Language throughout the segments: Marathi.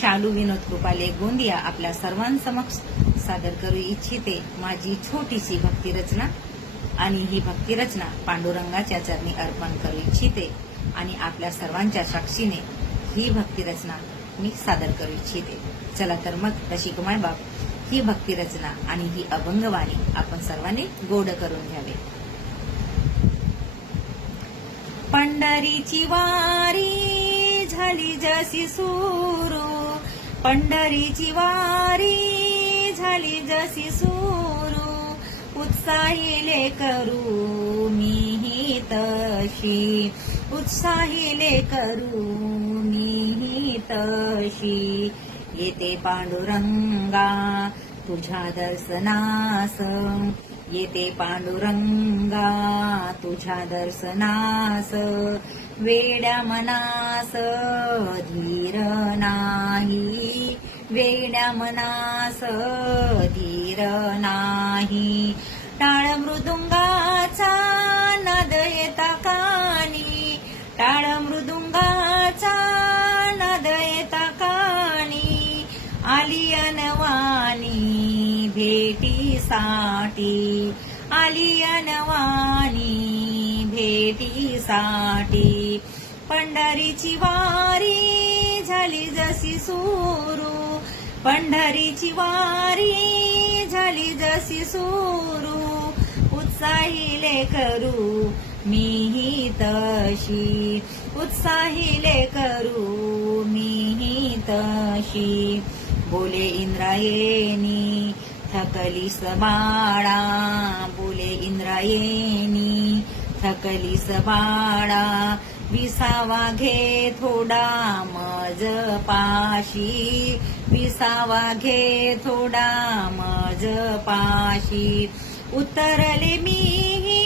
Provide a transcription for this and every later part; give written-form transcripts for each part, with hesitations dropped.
शालू विनोद कृपाले गोंदिया आपल्या सर्वांसमक्ष सादर करू इच्छिते माझी छोटीशी भक्ती रचना। आणि ही भक्ती रचना पांडुरंगाच्या चरणी अर्पण करू इच्छिते आणि आपल्या सर्वांच्या साक्षीने ही भक्ती रचना मी सादर करू इच्छिते। चला तर मग रसिक मायबाप ही भक्ती रचना आणि ही अभंगवाणी आपण सर्वांनी गोड करून घ्यावे। पंढरीची वारी झाली जशी सुरू, पंढरीची वारी झाली जशी सुरू, उत्साहीले करू मीही तशी, उत्साहीले करू मीही तशी, येते पांडुरंगा तुझ्या दर्शनास, येते पांडुरंगा तुझ्या दर्शनास, वेड्या मनास धीर नाही, वेड्या मनास धीर नाही, टाळ मृदुंगाचा नाद येता कानी, टाळ मृदुंगाचा नाद येता कानी, आली अनवानी भेटीसाठी, आली अनवानी भेटीसाठी, पंढरीची वारी झाली जशी सुरू, पंढरीची वारी झाली जशी सुरू, उत्साहीले करू मीही तशी, उत्साहीले करू मीही तशी, बोले इंद्रायणी थकलीस बाळा, बोले इंद्रायणी थकलीस बाळा, विसावा घे थोडा मज पाशी, विसावा घे थोडा मज पाशी, उतरले मीही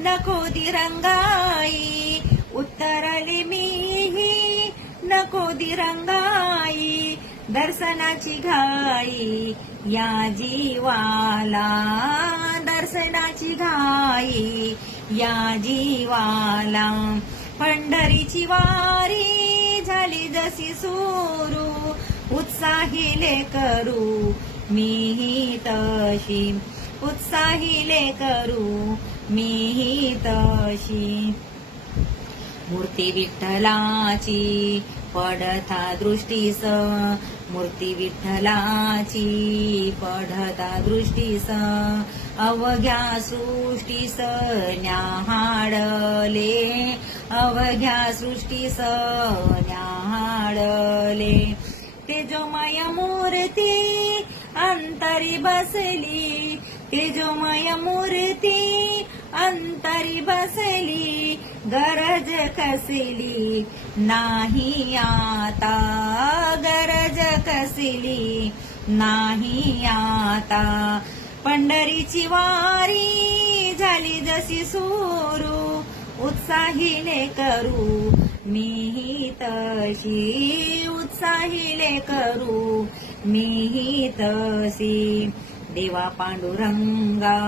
नको दिरंगाई, उतरले मीही नको दिरंगाई, दर्शनाची घाई या जीवाला, दर्शनाची घाई या जीवाला, पंढरीची वारी झाली जशी सुरू, उत्साहीले करू मीही तशी, उत्साहीले करू मीही तशी, मूर्ती विठ्ठलाची पडता दृष्टीस, मूर्ती विठ्ठलाची पडता दृष्टीस, अवघ्या सृष्टीस न्याहाळले, अवघ्या सृष्टीस न्याहाळले, तेजोमय मूर्ती अंतरी बसली, तेजोमय मूर्ती अंतरी बसली, गरज कसली नाही आता, गरज कसली नाही आता, पंढरीची वारी झाली जशी सुरू, उत्साहीले करू मीही तशी, उत्साहीले करू मीही तशी, देवा पांडुरंगा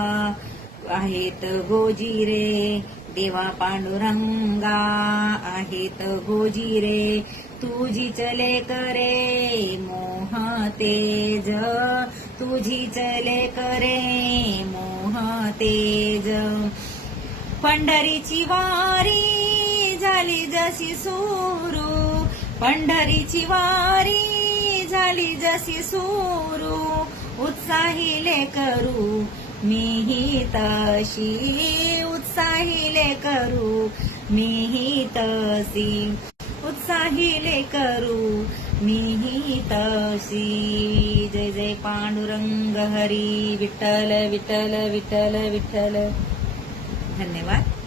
आहेत गोजिरे, देवा पांडुरंगा आहेत गोजिरे, तुझी चले करे मोह तेज, तुझी चले करे मोह तेज, पंढरीची वारी झाली जशी सुरू, पंढरीची वारी झाली जशी सुरू, उत्साहीले करू मीही तशी, उत्साहीले करू मीही तशी, उत्साहीले करू मीही तशी। जय जय पांडुरंग हरी विठ्ठल विठ्ठल विठ्ठल विठ्ठल। धन्यवाद।